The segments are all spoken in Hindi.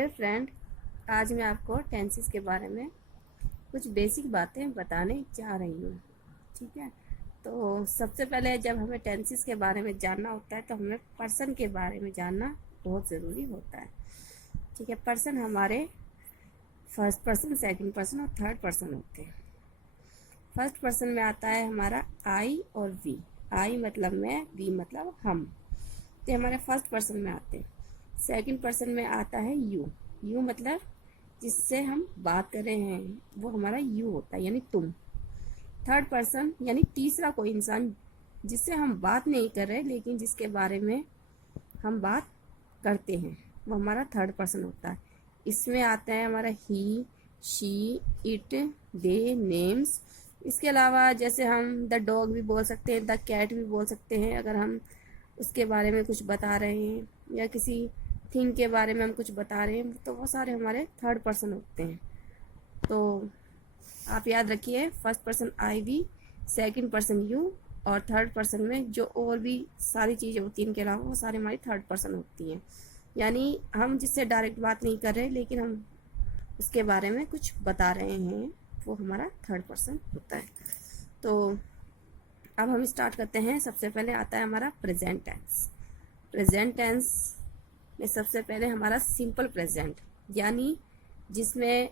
डियर फ्रेंड, आज मैं आपको टेंसेस के बारे में कुछ बेसिक बातें बताने जा रही हूँ। ठीक है, तो सबसे पहले जब हमें टेंसेस के बारे में जानना होता है तो हमें पर्सन के बारे में जानना बहुत ज़रूरी होता है। ठीक है, पर्सन हमारे फर्स्ट पर्सन, सेकंड पर्सन और थर्ड पर्सन होते हैं। फर्स्ट पर्सन में आता है हमारा आई और वी। आई मतलब मैं, वी मतलब हम, तो हमारे फर्स्ट पर्सन में आते हैं। सेकंड पर्सन में आता है यू। यू मतलब जिससे हम बात कर रहे हैं वो हमारा यू होता है, यानी तुम। थर्ड पर्सन यानी तीसरा कोई इंसान जिससे हम बात नहीं कर रहे लेकिन जिसके बारे में हम बात करते हैं, वो हमारा थर्ड पर्सन होता है। इसमें आता है हमारा ही, शी, इट, दे, नेम्स। इसके अलावा जैसे हम द डॉग भी बोल सकते हैं, द कैट भी बोल सकते हैं अगर हम उसके बारे में कुछ बता रहे हैं, या किसी थिंग के बारे में हम कुछ बता रहे हैं, तो वो सारे हमारे थर्ड पर्सन होते हैं। तो आप याद रखिए, first person I we, second person you, और थर्ड पर्सन में जो और भी सारी चीज़ें होती हैं इनके अलावा वो सारी हमारी थर्ड पर्सन होती हैं। यानी हम जिससे डायरेक्ट बात नहीं कर रहे लेकिन हम उसके बारे में कुछ बता रहे हैं, वो हमारा थर्ड पर्सन होता है। तो अब हम स्टार्ट करते हैं। सबसे पहले आता है हमारा प्रेजेंट टेंस। प्रेजेंट टेंस में सबसे पहले हमारा सिंपल प्रेजेंट, यानी जिसमें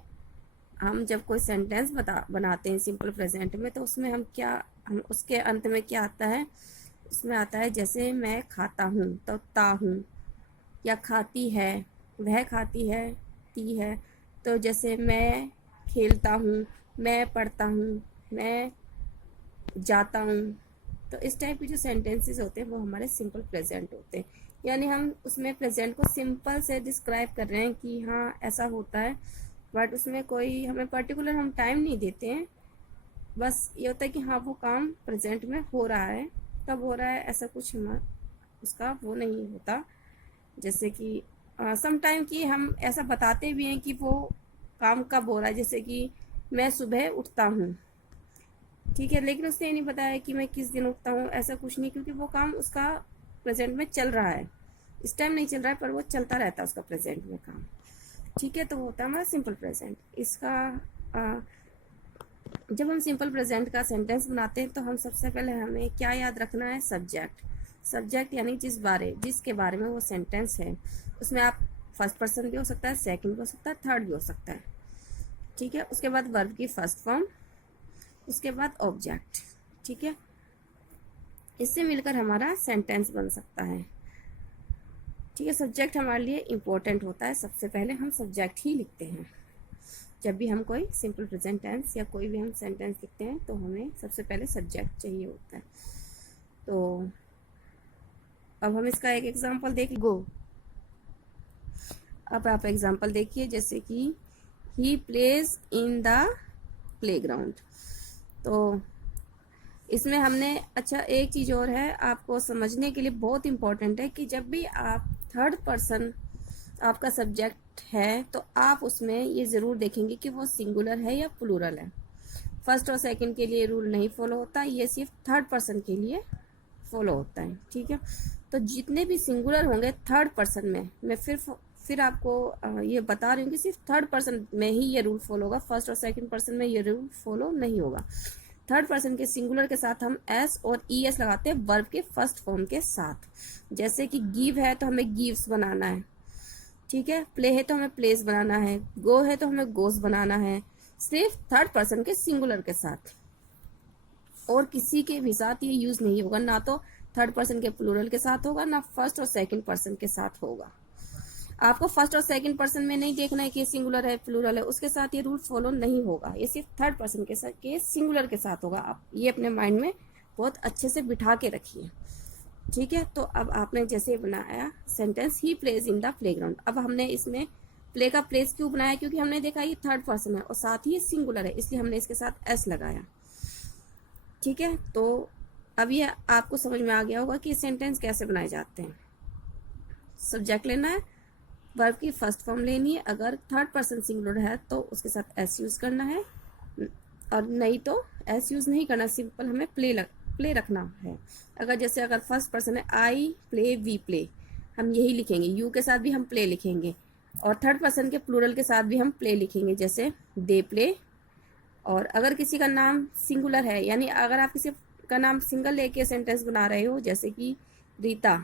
हम जब कोई सेंटेंस बनाते हैं सिंपल प्रेजेंट में, तो उसमें हम उसके अंत में क्या आता है, उसमें आता है जैसे मैं खाता हूँ तो ता हूँ, या खाती है, वह खाती है, ती है। तो जैसे मैं खेलता हूँ, मैं पढ़ता हूँ, मैं जाता हूँ। तो इस टाइप के जो सेंटेंसेस होते हैं वो हमारे सिंपल प्रेजेंट होते हैं। यानी हम उसमें प्रेजेंट को सिंपल से डिस्क्राइब कर रहे हैं कि हाँ ऐसा होता है, बट उसमें कोई हमें पर्टिकुलर हम टाइम नहीं देते हैं। बस ये होता है कि हाँ वो काम प्रेजेंट में हो रहा है, कब हो रहा है ऐसा कुछ हमारा उसका वो नहीं होता। जैसे कि सम टाइम कि हम ऐसा बताते भी हैं कि वो काम कब हो रहा है, जैसे कि मैं सुबह उठता हूँ, ठीक है, लेकिन उसने ये नहीं बताया कि मैं किस दिन उठता हूँ, ऐसा कुछ नहीं, क्योंकि वो काम उसका प्रेजेंट में चल रहा है। इस टाइम नहीं चल रहा है पर वो चलता रहता है उसका प्रेजेंट में काम। ठीक है, तो वो होता है हमारा सिंपल प्रेजेंट। इसका जब हम सिंपल प्रेजेंट का सेंटेंस बनाते हैं तो हम सबसे पहले हमें क्या याद रखना है, सब्जेक्ट। सब्जेक्ट यानी जिसके बारे में वो सेंटेंस है, उसमें आप फर्स्ट पर्सन भी हो सकता है, सेकंड भी हो सकता है, थर्ड भी हो सकता है। ठीक है, उसके बाद वर्ब की फर्स्ट फॉर्म, उसके बाद ऑब्जेक्ट। ठीक है, इससे मिलकर हमारा सेंटेंस बन सकता है। ठीक है, सब्जेक्ट हमारे लिए इम्पोर्टेंट होता है। सबसे पहले हम सब्जेक्ट ही लिखते हैं जब भी हम कोई सिंपल प्रेजेंट टेंस या कोई भी हम सेंटेंस लिखते हैं, तो हमें सबसे पहले सब्जेक्ट चाहिए होता है। तो अब हम इसका एक एग्जांपल देख गो। अब आप एग्जांपल देखिए, जैसे कि he plays in the playground. तो इसमें हमने, अच्छा एक चीज़ और है आपको समझने के लिए बहुत इम्पोर्टेंट है कि जब भी आप थर्ड पर्सन आपका सब्जेक्ट है तो आप उसमें ये ज़रूर देखेंगे कि वो सिंगुलर है या प्लूरल है। फर्स्ट और सेकंड के लिए रूल नहीं फॉलो होता, ये सिर्फ थर्ड पर्सन के लिए फॉलो होता है। ठीक है, तो जितने भी सिंगुलर होंगे थर्ड पर्सन में, मैं फिर आपको ये बता रही हूँ कि सिर्फ थर्ड पर्सन में ही ये रूल फॉलो होगा, फर्स्ट और सेकंड पर्सन में ये रूल फॉलो नहीं होगा। थर्ड पर्सन के सिंगुलर के साथ हम एस और ई एस लगाते हैं वर्ब के फर्स्ट फॉर्म के साथ। जैसे कि गिव है तो हमें गिव्स बनाना है, ठीक है, प्ले है तो हमें प्लेस बनाना है, गो है तो हमें गोस बनाना है, सिर्फ थर्ड पर्सन के सिंगुलर के साथ। और किसी के भी साथ ये यूज नहीं होगा, ना तो थर्ड पर्सन के प्लूरल के साथ होगा, ना फर्स्ट और सेकंड पर्सन के साथ होगा। आपको फर्स्ट और सेकंड पर्सन में नहीं देखना है कि सिंगुलर है प्लूरल है, उसके साथ ये रूल फॉलो नहीं होगा, ये सिर्फ थर्ड पर्सन के सिंगुलर के साथ होगा। आप ये अपने माइंड में बहुत अच्छे से बिठा के रखिए। ठीक है, तो अब आपने जैसे बनाया sentence he plays in the playground. अब हमने इसमें प्ले का प्लेस क्यों बनाया, क्योंकि हमने देखा ये थर्ड पर्सन है और साथ ही सिंगुलर है, इसलिए हमने इसके साथ एस लगाया। ठीक है, तो अब ये आपको समझ में आ गया होगा कि सेंटेंस कैसे बनाए जाते हैं। सब्जेक्ट लेना है, वर्ब की फर्स्ट फॉर्म लेनी है, अगर थर्ड पर्सन सिंगुलर है तो उसके साथ एस यूज करना है, और नहीं तो एस यूज नहीं करना, सिंपल हमें प्ले रखना है। अगर फर्स्ट पर्सन है, आई प्ले वी प्ले, हम यही लिखेंगे, यू के साथ भी हम प्ले लिखेंगे। और थर्ड पर्सन के प्लूरल के साथ भी हम प्ले लिखेंगे, जैसे दे प्ले। और अगर किसी का नाम सिंगुलर है, यानी अगर आप किसी का नाम सिंगल लेके सेंटेंस बना रहे हो, जैसे कि रीता,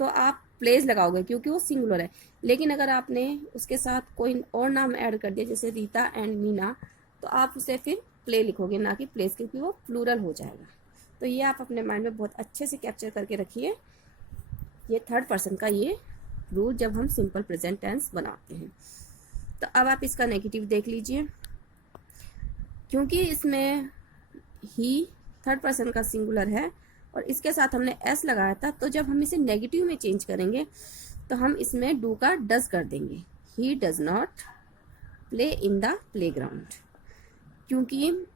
तो आप प्लेस लगाओगे क्योंकि वो सिंगुलर है। लेकिन अगर आपने उसके साथ कोई और नाम ऐड कर दिया, जैसे रीता एंड मीना, तो आप उसे फिर प्ले लिखोगे, ना कि प्लेस, क्योंकि वो प्लूरल हो जाएगा। तो ये आप अपने माइंड में बहुत अच्छे से कैप्चर करके रखिए, ये थर्ड पर्सन का ये रूल जब हम सिंपल प्रेजेंट टेंस बनाते हैं। तो अब आप इसका नेगेटिव देख लीजिए। क्योंकि इसमें ही थर्ड पर्सन का सिंगुलर है और इसके साथ हमने एस लगाया था, तो जब हम इसे नेगेटिव में चेंज करेंगे तो हम इसमें डू का डज कर देंगे। He does not play in the playground, क्योंकि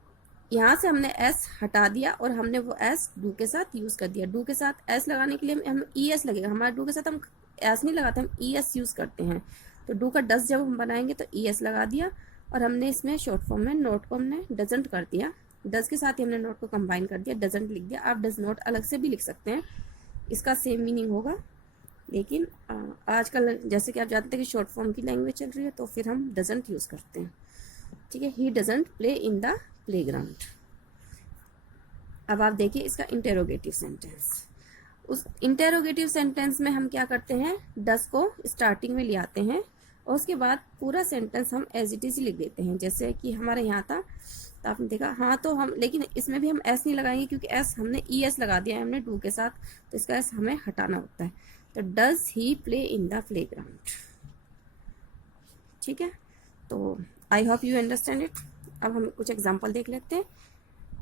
यहाँ से हमने एस हटा दिया और हमने वो एस डू के साथ यूज़ कर दिया। डू के साथ एस लगाने के लिए हम ई एस लगेगा, हमारे डू के साथ हम एस नहीं लगाते, हम ई एस यूज़ करते हैं। तो डू का डज जब हम बनाएंगे तो ई एस लगा दिया, और हमने इसमें शॉर्ट फॉर्म में नोट को हमने डजंट कर दिया, डज के साथ ही हमने नोट को कंबाइन कर दिया, डजंट लिख दिया। आप डज नॉट अलग से भी लिख सकते हैं, इसका सेम मीनिंग होगा। लेकिन आजकल जैसे कि आप जानते हैं कि शॉर्ट फॉर्म की लैंग्वेज चल रही है, तो फिर हम डजंट यूज़ करते हैं। ठीक है, he doesn't play in the playground. अब आप देखिए इसका इंटेरोगेटिव सेंटेंस। उस इंटेरोगेटिव सेंटेंस में हम क्या करते हैं, डज को स्टार्टिंग में ले आते हैं और उसके बाद पूरा सेंटेंस हम एज इट इज लिख देते हैं। जैसे कि हमारे यहाँ था, तो आपने देखा, हाँ, तो हम, लेकिन इसमें भी हम एस नहीं लगाएंगे क्योंकि एस हमने ई एस लगा दिया है हमने डू के साथ, तो इसका एस हमें हटाना होता है। तो does he play in the playground. ठीक है, तो I hope you understand it. अब हम कुछ एग्जाम्पल देख लेते हैं।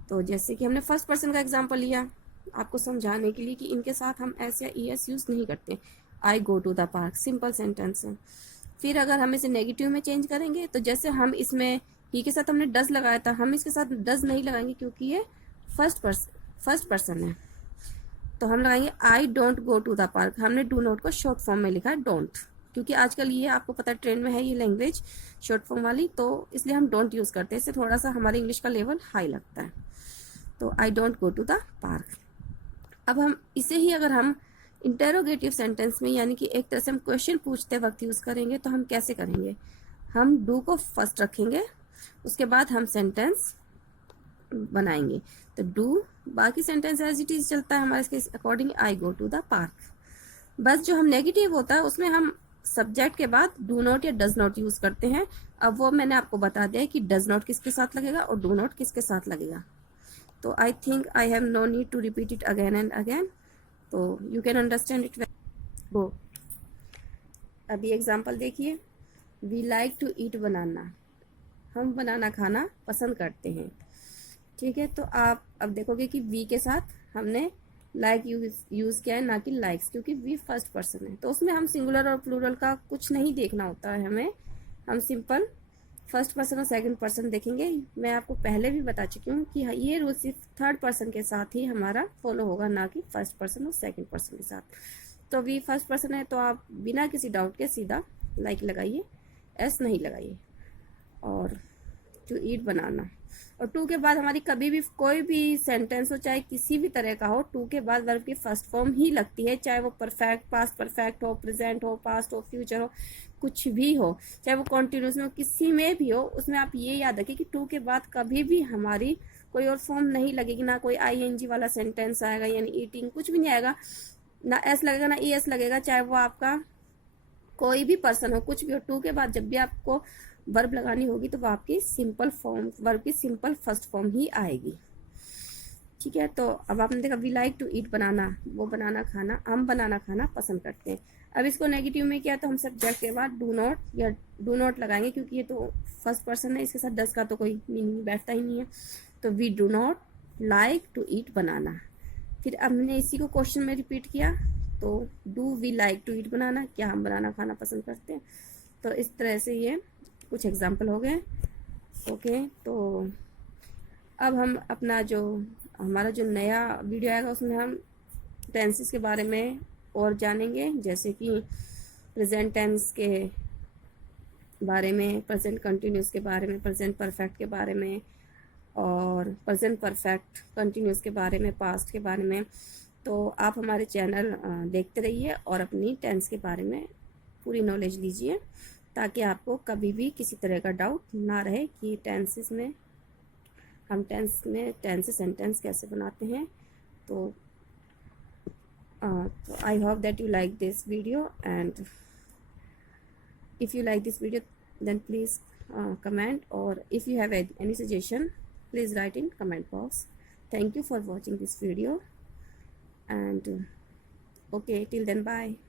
तो जैसे कि हमने फर्स्ट पर्सन का एग्जाम्पल लिया आपको समझाने के लिए कि इनके साथ हम एस या ई एस यूज़ नहीं करते। I go to the park, simple sentence है। फिर अगर हम इसे नेगेटिव में चेंज करेंगे, तो जैसे हम इसमें ही के साथ हमने डज लगाया था, हम इसके साथ डज नहीं लगाएंगे क्योंकि ये फर्स्ट पर्सन है। तो हम लगाएंगे I don't go to the park. हमने डू नॉट को शॉर्ट फॉर्म में लिखा है डोंट, क्योंकि आजकल ये आपको पता है ट्रेंड में है ये लैंग्वेज शॉर्ट फॉर्म वाली, तो इसलिए हम डोंट यूज़ करते हैं। इससे थोड़ा सा हमारे इंग्लिश का लेवल हाई लगता है। तो I don't go to the park. अब हम इसे ही अगर हम इंटेरोगेटिव सेंटेंस में, यानी कि एक तरह से हम क्वेश्चन पूछते वक्त यूज़ करेंगे, तो हम कैसे करेंगे, हम डू को फर्स्ट रखेंगे, उसके बाद हम सेंटेंस बनाएंगे। तो डू, बाकी सेंटेंस एज इट इज चलता है हमारे इसके according, I go to the park. बस जो हम नेगेटिव होता है उसमें हम सब्जेक्ट के बाद डू नॉट या डज नॉट यूज़ करते हैं। अब वो मैंने आपको बता दिया है कि डज नॉट किसके साथ लगेगा और डू नॉट किसके साथ लगेगा। तो I think I have no need to repeat it again and again, तो you can understand it. Go, अभी एग्जाम्पल देखिए। We like to eat banana, हम बनाना खाना पसंद करते हैं। ठीक है, तो आप अब देखोगे कि वी के साथ हमने लाइक यूज़ किया है, ना कि लाइक्स, क्योंकि वी फर्स्ट पर्सन है। तो उसमें हम सिंगुलर और प्लूरल का कुछ नहीं देखना होता है हमें, हम सिंपल फर्स्ट पर्सन और सेकंड पर्सन देखेंगे। मैं आपको पहले भी बता चुकी हूँ कि ये रूल सिर्फ थर्ड पर्सन के साथ ही हमारा फॉलो होगा, ना कि फर्स्ट पर्सन और सेकंड पर्सन के साथ। तो वी फर्स्ट पर्सन है, तो आप बिना किसी डाउट के सीधा लाइक लगाइए, एस नहीं लगाइए। और टू ईट बनाना, और टू के बाद हमारी कभी भी कोई भी सेंटेंस हो, चाहे किसी भी तरह का हो, टू के बाद वर्ब की फर्स्ट फॉर्म ही लगती है, चाहे वो परफेक्ट, पास्ट परफेक्ट हो, प्रेजेंट हो, पास्ट हो, फ्यूचर हो, कुछ भी हो, चाहे वो कॉन्टिन्यूस में हो, किसी में भी हो, उसमें आप ये याद रखिए कि टू के बाद कभी भी हमारी कोई और फॉर्म नहीं लगेगी, ना कोई ING वाला सेंटेंस आएगा, यानी ईटिंग, कुछ भी नहीं आएगा, ना एस लगेगा ना ES लगेगा, चाहे वो आपका कोई भी पर्सन हो, कुछ भी हो। टू के बाद जब भी आपको वर्ब लगानी होगी तो वो आपकी सिंपल फॉर्म, वर्ब की सिंपल फर्स्ट फॉर्म ही आएगी। ठीक है, तो अब आपने देखा वी लाइक टू ईट बनाना, वो बनाना खाना, हम बनाना खाना पसंद करते हैं। अब इसको नेगेटिव में किया तो हम सब्जेक्ट के बाद डू नॉट या डू नॉट लगाएंगे, क्योंकि ये तो फर्स्ट पर्सन है, इसके साथ डस का तो कोई मीनिंग बैठता ही नहीं है। तो we do not like to eat banana. फिर हमने इसी को क्वेश्चन में रिपीट किया, तो do we like to eat banana, क्या हम बनाना खाना पसंद करते हैं। तो इस तरह से ये कुछ एग्जाम्पल हो गए। ओके, तो अब हम अपना जो हमारा जो नया वीडियो आएगा उसमें हम टेंसेस के बारे में और जानेंगे, जैसे कि प्रेजेंट टेंस के बारे में, प्रेजेंट कंटिन्यूस के बारे में, प्रेजेंट परफेक्ट के बारे में, और प्रेजेंट परफेक्ट कंटिन्यूस के बारे में, पास्ट के बारे में। तो आप हमारे चैनल देखते रहिए और अपनी टेंस के बारे में पूरी नॉलेज लीजिए। ताकि आपको कभी भी किसी तरह का डाउट ना रहे कि टेंसेस में हम टेंस सेंटेंस कैसे बनाते हैं। तो I hope that you like this video, and if you like this video then please comment, or if you have any suggestion please write in comment box. Thank you for watching this video, and okay, till then, bye.